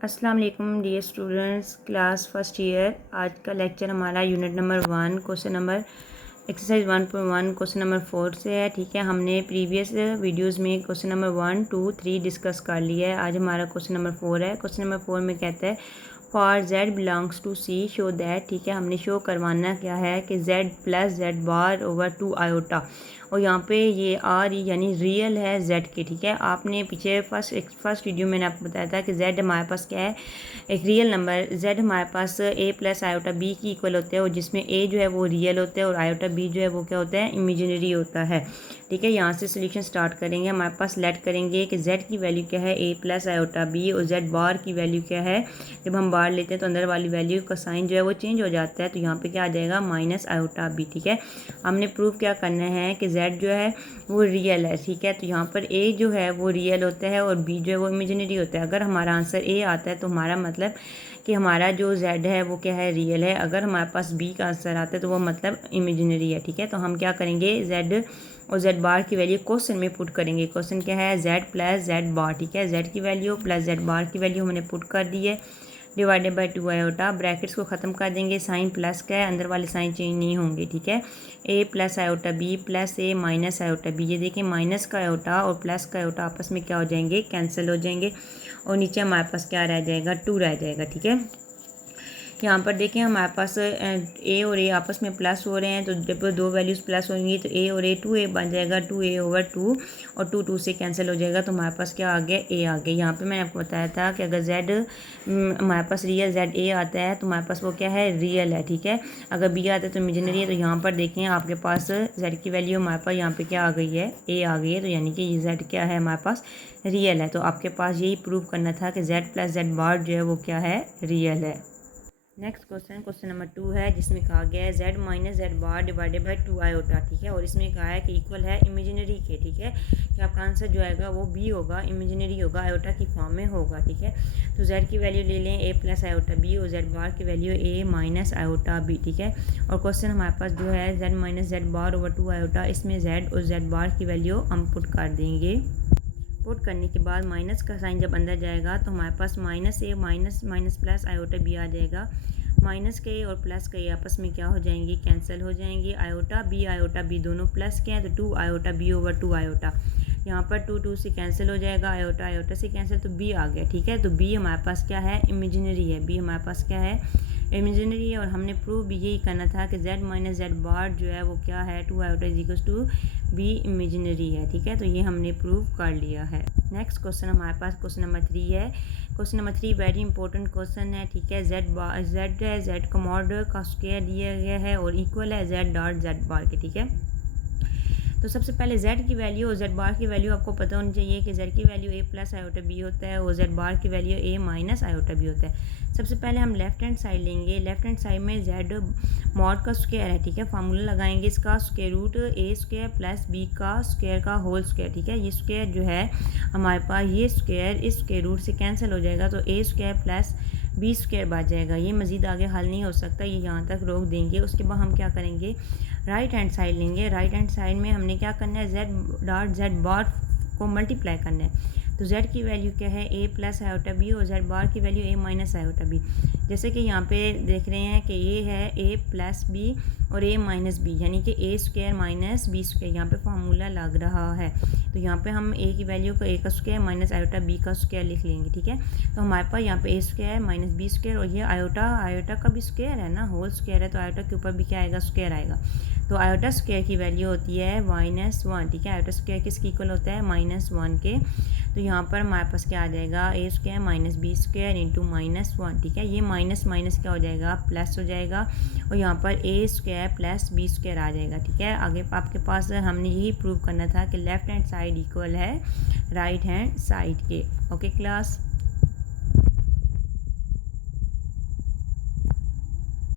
अस्सलाम वालेकुम dear students, class first year. आज का लेक्चर हमारा unit number 1 question number exercise 1.1 question number 4 से है। ठीक है, हमने प्रीवियस वीडियोस में क्वेश्चन नंबर 1, 2, 3 डिस्कस कर लिया है। आज हमारा क्वेश्चन नंबर 4 है। क्वेश्चन नंबर 4 में कहता है for z belongs to c show that. ठीक है, हमने शो करवाना क्या है कि z plus z bar over 2 iota, और यहाँ पे ये आर यानी रियल है z के। ठीक है, आपने पीछे फर्स्ट वीडियो मैंने आपको बताया था कि z हमारे पास क्या है, एक रियल नंबर। z हमारे पास a प्लस आयोटा b की इक्वल होता है, और जिसमें a जो है वो रियल होता है और आयोटा b जो है वो क्या होता है, इमेजिनरी होता है। ठीक है, यहाँ से सोल्यूशन स्टार्ट करेंगे। हमारे पास लेट करेंगे कि z की वैल्यू क्या है, a प्लस आयोटा b, और z बार की वैल्यू क्या है। जब हम बार लेते हैं तो अंदर वाली वैल्यू का साइन जो है वो चेंज हो जाता है, तो यहाँ पे क्या आ जाएगा, माइनस आयोटा b। ठीक है, हमने प्रूव क्या करना है कि z जो है वो रियल है। ठीक है, तो यहाँ पर a जो है वो रियल होता है और b जो है वो इमेजिनरी होता है। अगर हमारा आंसर a आता है तो हमारा मतलब कि हमारा जो z है वो क्या है, रियल है। अगर हमारे पास b का आंसर आता है तो वो मतलब इमेजिनरी है। ठीक है, तो हम क्या करेंगे, z और z बार की वैल्यू क्वेश्चन में पुट करेंगे। क्वेश्चन क्या है, z प्लस z बार। ठीक है, z की वैल्यू प्लस z बार की वैल्यू हमने पुट कर दी है, डिवाइडेड बाई 2 आयोटा। ब्रैकेट्स को ख़त्म कर देंगे, साइन प्लस का है, अंदर वाले साइन चेंज नहीं होंगे। ठीक है, a plus iota b plus a minus iota b। ये देखिए, माइनस का आयोटा और प्लस का आयोटा आपस में क्या हो जाएंगे, कैंसिल हो जाएंगे, और नीचे हमारे पास क्या रह जाएगा, 2 रह जाएगा। ठीक है, यहाँ पर देखें हमारे पास a और a आपस में प्लस हो रहे हैं, तो जब दो वैल्यूज़ प्लस होंगी तो a और a 2a बन जाएगा, 2a ओवर 2, और 2 से कैंसिल हो जाएगा, तो हमारे पास क्या आ गया, a आ गया। यहाँ पे मैंने आपको बताया था कि अगर z हमारे पास रियल z a आता है तो हमारे पास वो क्या है, रियल है। ठीक है, अगर b आता है तो इमेजिनरी है। तो यहाँ पर देखें आपके पास z की वैल्यू हमारे पास यहाँ पे क्या आ गई है, a आ गई है, तो यानी कि ये z क्या है, हमारे पास रियल है। तो आपके पास यही प्रूव करना था कि z प्लस z बार जो है वो क्या है, रियल है। नेक्स्ट क्वेश्चन, क्वेश्चन नंबर 2 है, जिसमें कहा गया है z minus z bar divided by 2 iota. ठीक है, और इसमें कहा है कि इक्वल है इमेजिनरी के। ठीक है, कि आपका आंसर जो आएगा वो b होगा, इमेजिनरी होगा, आयोटा की फॉर्म में होगा। ठीक है, तो z की वैल्यू ले लें a प्लस आयोटा b, और z बार की value a minus iota b। ठीक है, और क्वेश्चन हमारे पास जो है z minus z bar over 2 iota, इसमें z और z बार की वैल्यू हम पुट कर देंगे। पुट करने के बाद माइनस का साइन जब अंदर जाएगा तो हमारे पास minus A minus minus plus iota B आ जाएगा। माइनस के ए और प्लस के ए आपस में क्या हो जाएंगी, कैंसिल हो जाएंगी। आयोटा बी दोनों प्लस के हैं, तो 2 आयोटा बी ओवर 2 आयोटा। यहाँ पर 2 से कैंसिल हो जाएगा, आयोटा आयोटा से कैंसिल, तो बी आ गया। ठीक है, तो बी हमारे पास क्या है, इमेजिनरी है। बी हमारे पास क्या है, इमेजिनरी है, और हमने प्रूव भी यही करना था कि z माइनस z बार जो है वो क्या है, 2 iota is equals to be imaginary है। ठीक है, तो ये हमने प्रूव कर लिया है। नेक्स्ट क्वेश्चन हमारे पास क्वेश्चन नंबर 3 है। Question number 3 very important question है। ठीक है, z का मॉड का स्क्वायर दिया गया है और इक्वल है z डॉट z बार के। ठीक है, तो सबसे पहले z की वैल्यू और z बार की वैल्यू आपको पता होनी चाहिए कि z की value a plus iota b होता है और z बार की value a minus iota b होता है। सबसे पहले हम लेफ्ट हैंड साइड लेंगे। लेफ्ट हैंड साइड में z मॉड का स्क्वायर है। ठीक है, फार्मूला लगाएंगे इसका, square root a square plus b का स्क्वायर का होल स्क्वायर। ठीक है, ये स्क्वायर जो है हमारे पास, ये स्क्वायर इस स्क्वायर रूट से कैंसिल हो जाएगा, तो a square plus B square बच जाएगा। ये मज़ीद आगे हल नहीं हो सकता, ये यहाँ तक रोक देंगे। उसके बाद हम क्या करेंगे, राइट हैंड साइड लेंगे। राइट हैंड साइड में हमने क्या करना है, z डॉट z बार को मल्टीप्लाई करना है। तो z की वैल्यू क्या है, a प्लस आयोटा b, और z बार की value a minus iota b। जैसे कि यहाँ पे देख रहे हैं कि ये है a प्लस b और a माइनस b, यानी कि a square minus b square, यहाँ पे फार्मूला लग रहा है। तो यहाँ पे हम a की वैल्यू को a का स्क्वायर माइनस आयोटा b का स्क्वायर लिख लेंगे। ठीक है, तो हमारे पास यहाँ पे a square minus b square, और ये आयोटा का भी स्क्वायर है ना, होल स्क्वायर है, तो आयोटा के ऊपर भी क्या आएगा, स्क्वायर आएगा। तो आयोटा स्क्वायर की वैल्यू होती है -1। ठीक है, आयोटा स्क्वायर किसके इक्वल होता है, -1 के। तो यहाँ पर हमारे पास क्या आ जाएगा, a square minus B square into -1। ठीक है, ये माइनस माइनस क्या हो जाएगा, प्लस हो जाएगा, और यहाँ पर a square plus B square आ जाएगा। ठीक है, आगे आपके पास हमने यही प्रूव करना था कि लेफ्ट हैंड साइड इक्वल है राइट हैंड साइड के। Okay class.